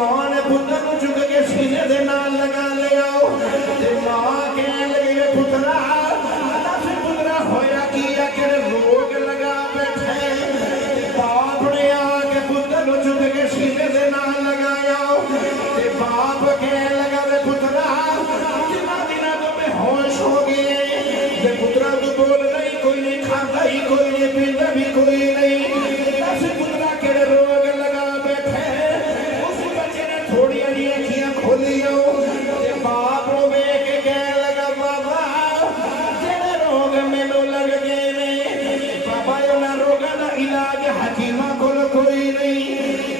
मां ने पुत्र को चुक के सीने दे नाल लगा लिया ते मां कहने लगी वे पुत्रा दस पुत्रा होया की आखिर रोग लगा बैठे बाप ने आके पुत्र को चुक के सीने दे नाल लगाया ते बाप कहने लगा वे पुत्रा कितना दिना तो बेहोश हो गए वे पुत्रा तो बोल नहीं कोई नहीं खाता ही कोई नहीं पीता भी कोई नहीं दस पुत्रा के रोग लगा बैठे उस बच्चे ने थोड़ी अखियां खोलियो ते बाप रो वेख के कह लगा बाबा जेड़े रोग मैनू लग गए ने बाबा उन्हां रोगां दा इलाज हकीमा कोल कोई नहीं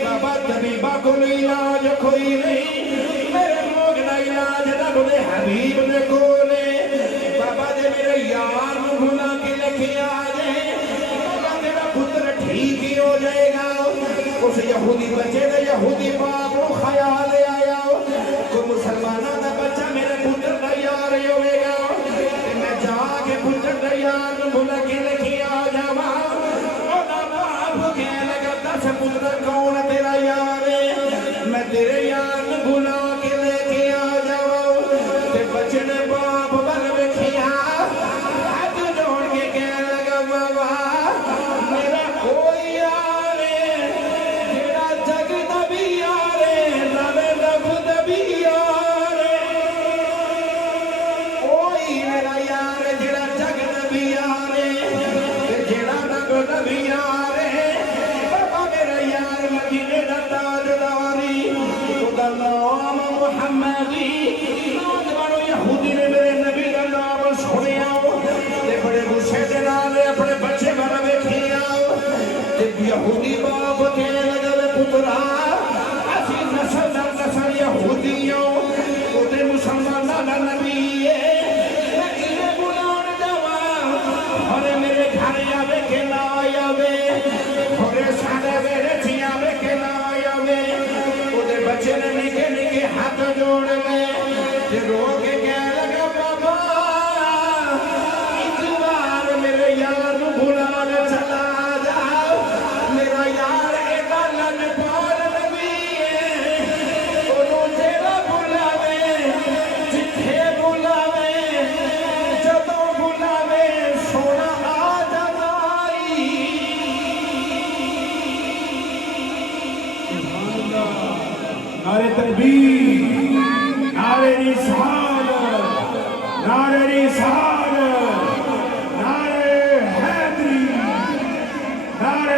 बाबा तबीबा कोल इलाज कोई नहीं मेरे रोग दा इलाज रब दे हबीब दे कोल बाबा जे मेरे यार नू भुला के लेके आ जाए बाबा तेरा पुत्र ठीक ही हो जाएगा उस यहूदी बच्चे ने यहूदी बाप को ख्याल आया कोई मुसलमाना का बच्चा मेरे पुत्र का यार होगा मैं जाके पुत्र का यार बुला के लेके आ जावा बाप कह लगा दस पुत्र कौन तेरा यार है मैं तेरे यार बुला के लेके आ जावा ते बच्चे ने बाप बल वेखिया हाथ जोड़ के कह लगा बाबा मेरा कोई यार जेड़ा जग दा भी यार रब दा भी यार ओही मेरा यार जेड़ा जग दा भी यार ते जेड़ा रब दा भी यार बाबा मेरा यार मदीने दा ताजदारी ओदा नाम मुहम्मदी नौजवानों यहूदी ने मेरे नबी दा नाम सुनिया ते बड़े गुस्से दे नाल अपने बच्चे वाल वेखिया ते यहूदी बाप कहने लगा वे पुत्रा असी नस्ल दर नस्ल यहूदियों ओते मुसलमानां दा नबी है मैं किने बुलाण जावा अरे मेरे घर आवे के ना आवे अरे साडे मेरे ची आवे के ना आवे ओदे बच्चे ने निके निके हाथ जोड़ ले ते रो के कह लगा बाबा एक बार मेरे यार नू बुलाण चला जाओ मेरा यार एदा लजपाल नबी है ओनू जेड़ा बुलावे जिथे बुलावे जदों बुलावे सोना आ जाई नारे तकबीर नारे रिसालत नारे रिसालत